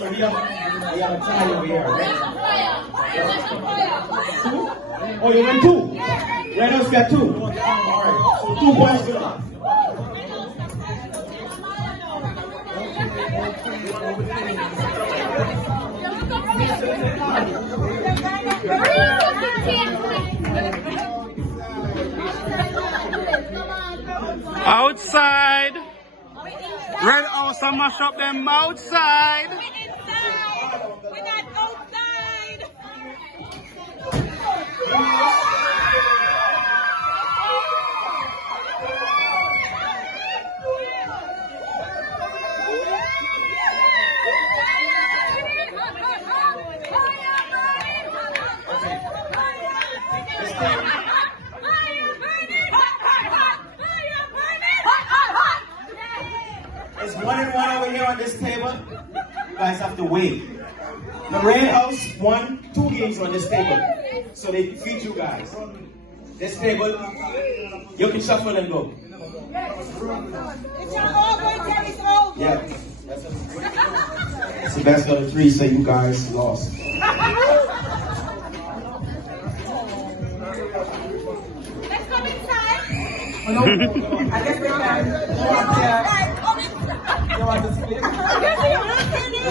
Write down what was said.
So we have a tie over here. Oh, you went 2? Red House got 2. Alright, so 2 points to them. Outside. Red House and mash up them outside. We're not outside. It's 1-1 over here on this table. You guys have to wait. The Red House won 2 games on this table. So they feed you guys. This table, you can shuffle and go. It's all going to be over. Yeah. It's the best of the 3, so you guys lost. Let's come inside. I guess we can. You want to see it? Yes, you want to see it?